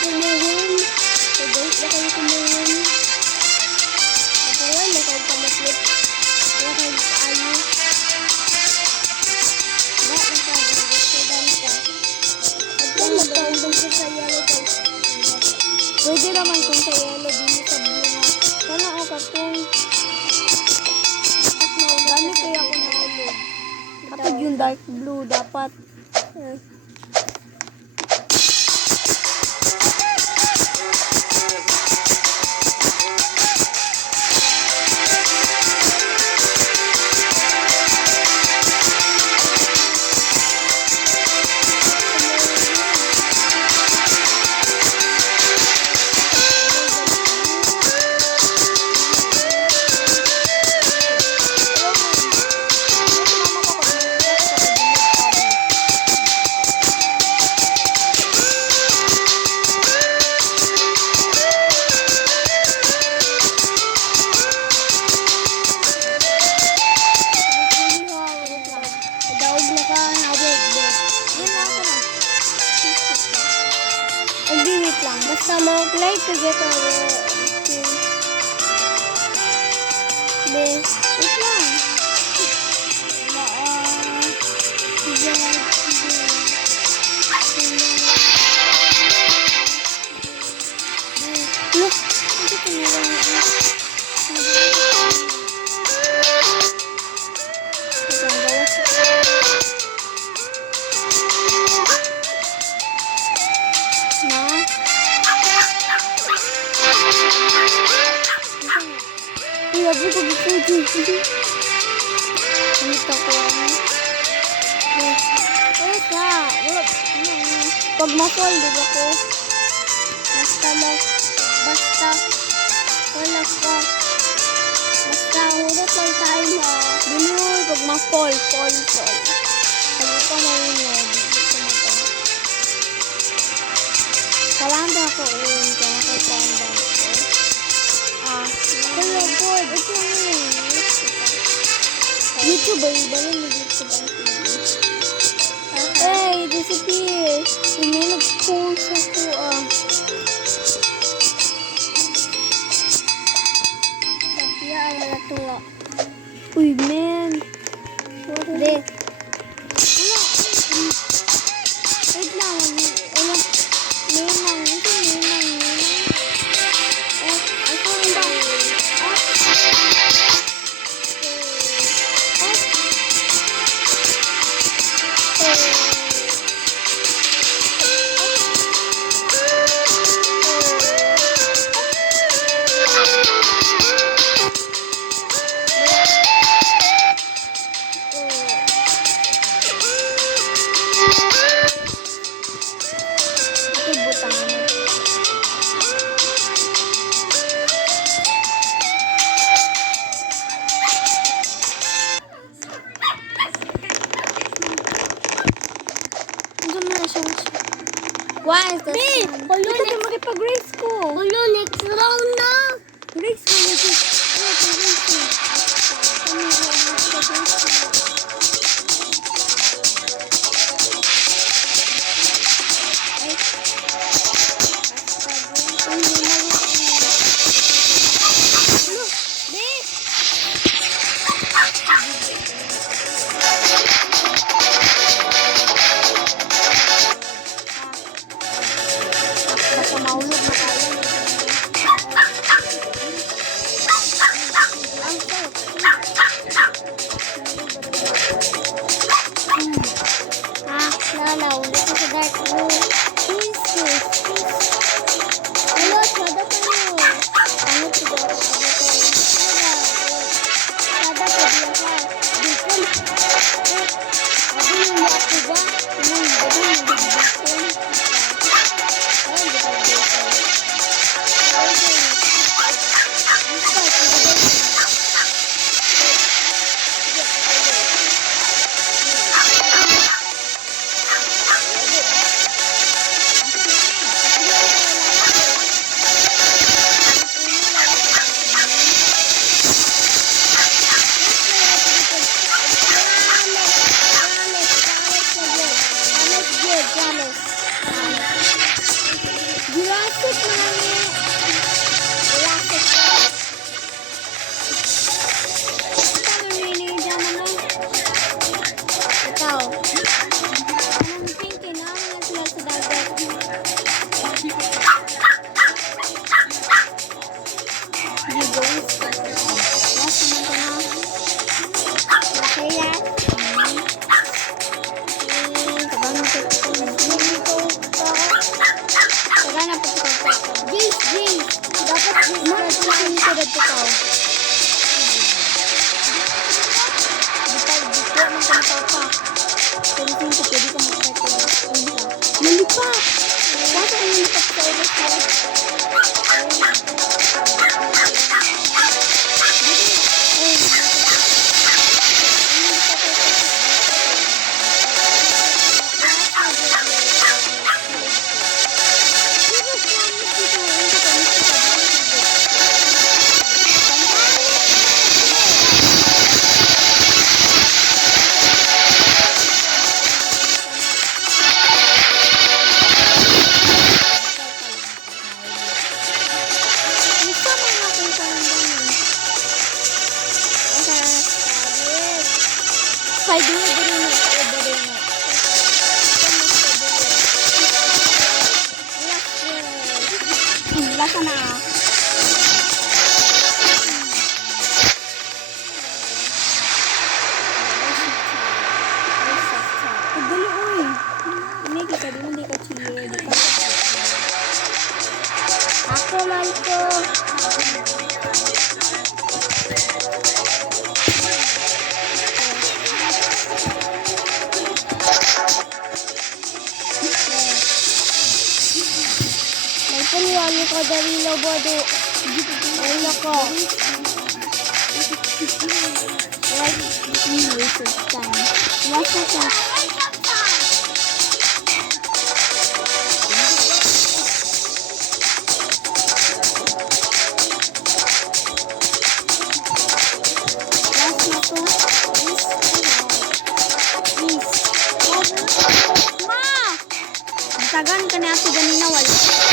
kumuhon. So guys, na kayo kumuhon. Kapawan, nakagpamatlip. Nakag-ayo. Ba, nakag-gustudan ka. Pagkan magkaundong ko sa yellow guys. Pwede naman kung sa yellow, dili sa blue nga. Sana ako katong dami kaya ako naulog. Kapag yung dark blue, dapat. Basta mag-apply to get our wait lang. Look, ito Labi ko gusto. Dito ko. Pag ma-fall, di ba ko? Wala ka. Basta, hulot lang tayo na. Binuhoy, pag ma-fall. Pag ito mawinod. Kalanda ko yun. Kaya nakapanda ko. Hello, board. Ito yung YouTube ay balon na YouTube ang TV. Hey, disappear. Hindi nag-post ako Sabiya ang natula. Uy, man. Hindi. Wait lang. Nenang. Why is this? Ito yung makipag-race ko. Hello, next round na. Race ko. Promise. pa. 25 pwede ka mag-start ko na. Nalipat! Kaso ang nalipat sa oras ko. Spider na. Lasa na. Dali, uy. Hindi ka chile. Ako man ko. Paniwala ko dari lobodo. Wala ko. Waste of time. Waste of time. Last na to. Please. Ma! Tagan ka na ako ganina wala.